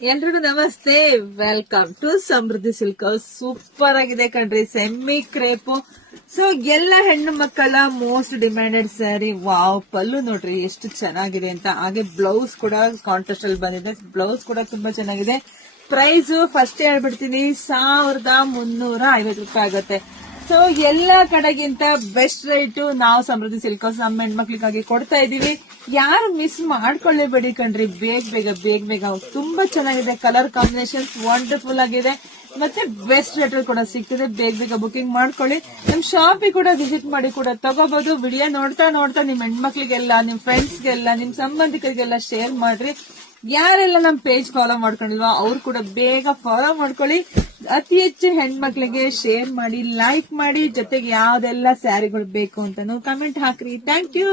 ಎಲ್ರಿಗೂ ನಮಸ್ತೆ, welcome to Samruddhi silk house. Super ಆಗಿದೆ ಕಣ್ರಿ, ಸೆಮಿ ಕ್ರೇಪು. ಸೊ ಎಲ್ಲ ಹೆಣ್ಣು ಮಕ್ಕಳ ಮೋಸ್ಟ್ ಡಿಮ್ಯಾಂಡೆಡ್ ಸ್ಯಾರಿ. ವಾವ್, ಪಲ್ಲು ನೋಡ್ರಿ ಎಷ್ಟು ಚೆನ್ನಾಗಿದೆ ಅಂತ. ಹಾಗೆ ಬ್ಲೌಸ್ ಕೂಡ ಕಾಂಟ್ರಾಸ್ಟ್ ಅಲ್ಲಿ ಬಂದಿದೆ. ಬ್ಲೌಸ್ ಕೂಡ ತುಂಬಾ ಚೆನ್ನಾಗಿದೆ. ಪ್ರೈಸ್ ಫಸ್ಟ್ ಹೇಳ್ಬಿಡ್ತೀನಿ, 1350 ರೂಪಾಯಿ ಆಗುತ್ತೆ. ಸೊ ಎಲ್ಲ ಕಡೆಗಿಂತ ಬೆಸ್ಟ್ ರೇಟ್ ನಾವು ಸಮೃದ್ಧಿ ಸಿಲ್ಕ್ ಹೌಸ್ ನಮ್ಮ ಹೆಣ್ಮಕ್ಳಿಗಾಗಿ ಕೊಡ್ತಾ ಇದೀವಿ. ಯಾರು ಮಿಸ್ ಮಾಡ್ಕೊಳ್ಳೇಬೇಡಿ ಕಣ್ರಿ, ಬೇಗ ಬೇಗ ತುಂಬಾ ಚೆನ್ನಾಗಿದೆ. ಕಲರ್ ಕಾಂಬಿನೇಷನ್ಸ್ ವಂಡರ್ಫುಲ್ ಆಗಿದೆ, ಮತ್ತೆ ಬೆಸ್ಟ್ ರೇಟ್ ಕೂಡ ಸಿಗ್ತದೆ. ಬೇಗ ಬುಕಿಂಗ್ ಮಾಡ್ಕೊಳ್ಳಿ. ನಮ್ ಶಾಪಿಗೆ ಕೂಡ ವಿಸಿಟ್ ಮಾಡಿ ಕೂಡ ತಗೋಬಹುದು. ವಿಡಿಯೋ ನೋಡ್ತಾ ನಿಮ್ ಹೆಣ್ಮಕ್ಳಿಗೆಲ್ಲ, ನಿಮ್ ಫ್ರೆಂಡ್ಸ್ಗೆಲ್ಲ, ನಿಮ್ ಸಂಬಂಧಿಕರಿಗೆಲ್ಲ ಶೇರ್ ಮಾಡ್ರಿ. ಯಾರೆಲ್ಲ ನಮ್ ಪೇಜ್ ಫಾಲೋ ಮಾಡ್ಕೊಂಡಿಲ್ವಾ ಅವ್ರು ಕೂಡ ಬೇಗ ಫಾಲೋ ಮಾಡ್ಕೊಳ್ಳಿ. ಅತಿ ಹೆಚ್ಚು ಹೆಣ್ಮಕ್ಳಿಗೆ ಶೇರ್ ಮಾಡಿ, ಲೈಕ್ ಮಾಡಿ. ಜೊತೆಗೆ ಯಾವ್ದೆಲ್ಲ ಸ್ಯಾರಿಗಳು ಬೇಕು ಅಂತ ಕಮೆಂಟ್ ಹಾಕ್ರಿ. Thank you.